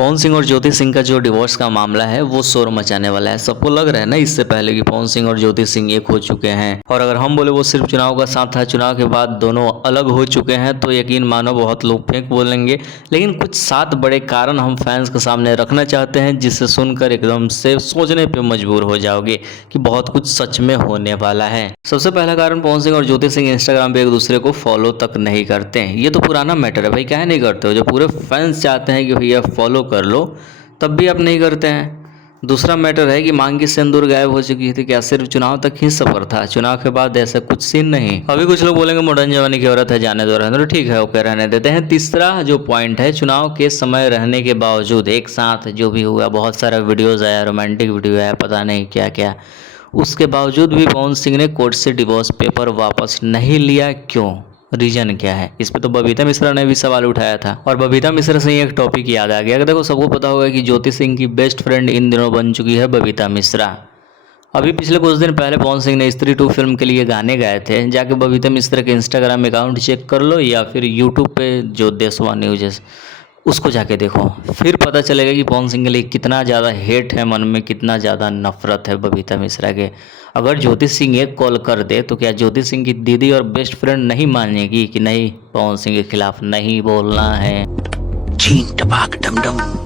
पवन सिंह और ज्योति सिंह का जो डिवोर्स का मामला है वो शोर मचाने वाला है। सबको लग रहा है ना इससे पहले कि पवन सिंह और ज्योति सिंह एक हो चुके हैं, और अगर हम बोले वो सिर्फ चुनाव का साथ था, चुनाव के बाद दोनों अलग हो चुके हैं, तो यकीन मानो बहुत लोग फेंक बोलेंगे। लेकिन कुछ 7 बड़े कारण हम फैंस के सामने रखना चाहते हैं, जिसे सुनकर एकदम से सोचने पर मजबूर हो जाओगे कि बहुत कुछ सच में होने वाला है। सबसे पहला कारण, पवन सिंह और ज्योति सिंह इंस्टाग्राम पे एक दूसरे को फॉलो तक नहीं करते हैं। ये तो पुराना मैटर है भाई, क्या नहीं करते हो? जो पूरे फैंस चाहते हैं कि भैया फॉलो कर लो, तब भी आप नहीं करते हैं। दूसरा मैटर है कि मांग की सिंदूर गायब हो चुकी थी। क्या सिर्फ चुनाव तक ही सफर था? चुनाव के बाद ऐसा कुछ सीन नहीं। अभी कुछ लोग बोलेंगे मॉडर्न जमाने की औरत है, जाने दो, रहने दो। ठीक है, ओके, रहने देते हैं। तीसरा जो पॉइंट है, चुनाव के समय रहने के बावजूद एक साथ जो भी हुआ, बहुत सारा वीडियोज आया, रोमांटिक वीडियो आया, पता नहीं क्या क्या, उसके बावजूद भी पवन सिंह ने कोर्ट से डिवोर्स पेपर वापस नहीं लिया। क्यों? रीजन क्या है? इस पे तो बबीता मिश्रा ने भी सवाल उठाया था, और बबीता मिश्रा से एक टॉपिक याद आ गया। देखो, सबको पता होगा कि ज्योति सिंह की बेस्ट फ्रेंड इन दिनों बन चुकी है बबीता मिश्रा। अभी पिछले कुछ दिन पहले पवन सिंह ने स्त्री 2 फिल्म के लिए गाने गाए थे। जाके बबीता मिश्रा के इंस्टाग्राम अकाउंट चेक कर लो, या फिर यूट्यूब पे जो देशवा न्यूज उसको जाके देखो, फिर पता चलेगा कि पवन सिंह के लिए कितना ज़्यादा हेट है मन में, कितना ज़्यादा नफरत है बबीता मिश्रा के। अगर ज्योति सिंह एक कॉल कर दे तो क्या ज्योति सिंह की दीदी और बेस्ट फ्रेंड नहीं मानेगी कि नहीं, पवन सिंह के खिलाफ नहीं बोलना है? चीन टपाक डमडम।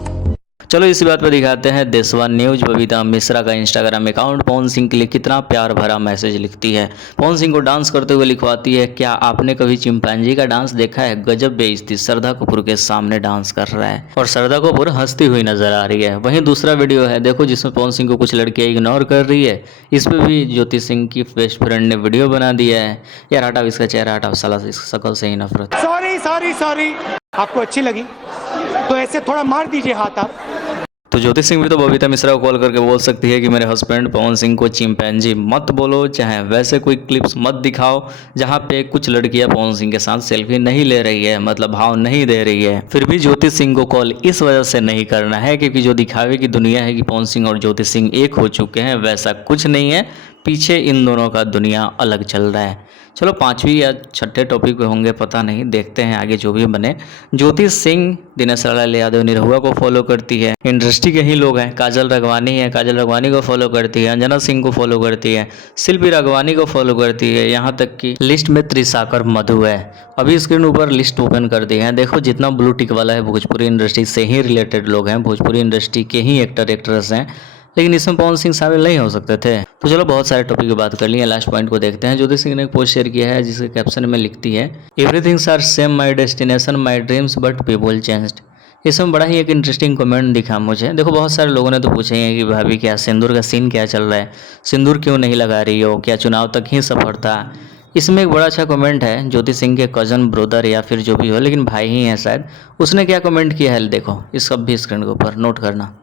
चलो इसी बात पर दिखाते हैं देशवा न्यूज। बबीता मिश्रा का इंस्टाग्राम अकाउंट पवन सिंह के लिए कितना प्यार भरा मैसेज लिखती है। पवन सिंह को डांस करते हुए लिखवाती है, क्या आपने कभी चिंपैंजी का डांस देखा है? गजब बेइज्जती, श्रद्धा कपूर के सामने डांस कर रहा है, और श्रद्धा कपूर हंसती हुई नजर आ रही है। वहीं दूसरा वीडियो है, देखो, जिसमें पवन सिंह को कुछ लड़कियां इग्नोर कर रही है। इस पर भी ज्योति सिंह की बेस्ट फ्रेंड ने वीडियो बना दिया है। यार हटाओ इसका चेहरा, हटाओ साला, इस शकल से ही नफरत। सॉरी आपको अच्छी लगी तो ऐसे थोड़ा मार दीजिए हाथ आप। तो ज्योति सिंह भी तो बबीता मिश्रा को कॉल करके बोल सकती है कि मेरे हस्बैंड पवन सिंह को चिंपैंजी मत बोलो, चाहे वैसे कोई क्लिप्स मत दिखाओ जहां पे कुछ लड़कियां पवन सिंह के साथ सेल्फी नहीं ले रही है, मतलब भाव नहीं दे रही है। फिर भी ज्योति सिंह को कॉल इस वजह से नहीं करना है क्योंकि जो दिखावे की दुनिया है कि पवन सिंह और ज्योति सिंह एक हो चुके हैं, वैसा कुछ नहीं है। पीछे इन दोनों का दुनिया अलग चल रहा है। चलो 5वीं या 6ठे टॉपिक पे होंगे, पता नहीं, देखते हैं आगे जो भी बने। ज्योति सिंह दिनेश लाल यादव निरहुआ को फॉलो करती है। इंडस्ट्री के ही लोग हैं, काजल राघवानी है, काजल राघवानी को फॉलो करती है, अंजना सिंह को फॉलो करती है, शिल्पी राघवानी को फॉलो करती है, यहाँ तक कि लिस्ट में त्रिशाकर मधु है। अभी स्क्रीन ऊपर लिस्ट ओपन कर दी है। देखो, जितना ब्लू टिक वाला है भोजपुरी इंडस्ट्री से ही रिलेटेड लोग हैं, भोजपुरी इंडस्ट्री के ही एक्टर एक्ट्रेस हैं, लेकिन इसमें पवन सिंह शामिल नहीं हो सकते थे। तो चलो बहुत सारे टॉपिक की बात कर ली है, लास्ट पॉइंट को देखते हैं। ज्योति सिंह ने एक पोस्ट शेयर किया है जिसके कैप्शन में लिखती है, everythings are same my destination my dreams but people changed. इसमें बड़ा ही एक इंटरेस्टिंग कमेंट दिखा मुझे। देखो, बहुत सारे लोगों ने तो पूछे हैं कि भाभी क्या सिंदूर का सीन क्या चल रहा है, सिंदूर क्यों नहीं लगा रही हो, क्या चुनाव तक ही सफर था? इसमें एक बड़ा अच्छा कमेंट है ज्योति सिंह के कजन ब्रदर या फिर जो भी हो, लेकिन भाई ही हैं शायद। उसने क्या कमेंट किया है देखो, इस सब भी स्क्रीन के ऊपर नोट करना।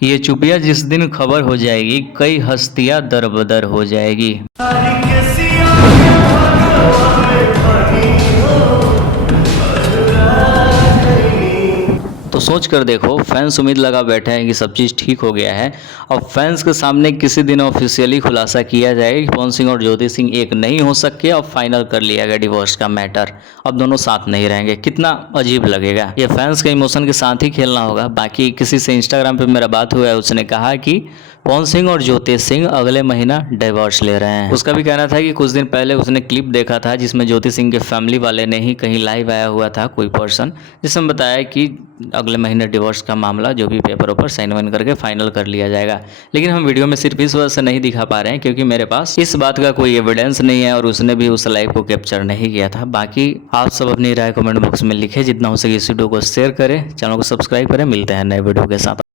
ये चुपिया जिस दिन खबर हो जाएगी, कई हस्तियां दरबदर हो जाएगी। तो सोच कर देखो, फैंस उम्मीद लगा बैठे हैं कि सब चीज़ ठीक हो गया है। अब फैंस के सामने किसी दिन ऑफिशियली खुलासा किया जाएगा कि पवन सिंह और ज्योति सिंह एक नहीं हो सके। अब फाइनल कर लिया गया डिवोर्स का मैटर, अब दोनों साथ नहीं रहेंगे। कितना अजीब लगेगा। ये फैंस के इमोशन के साथ ही खेलना होगा। बाकी किसी से इंस्टाग्राम पे मेरा बात हुआ है, उसने कहा कि पवन सिंह और ज्योति सिंह अगले महीना डिवोर्स ले रहे हैं। उसका भी कहना था कि कुछ दिन पहले उसने क्लिप देखा था जिसमें ज्योति सिंह के फैमिली वाले ने ही कहीं लाइव आया हुआ था कोई पर्सन, जिसमें बताया कि अगले महीने डिवोर्स का मामला जो भी पेपर ऊपर साइन वाइन करके फाइनल कर लिया जाएगा। लेकिन हम वीडियो में सिर्फ इस वजह से नहीं दिखा पा रहे हैं क्योंकि मेरे पास इस बात का कोई एविडेंस नहीं है, और उसने भी उस लाइव को कैप्चर नहीं किया था। बाकी आप सब अपनी राय कमेंट बॉक्स में लिखे, जितना हो सके इस वीडियो को शेयर करें, चैनल को सब्सक्राइब करें। मिलते हैं नए वीडियो के साथ।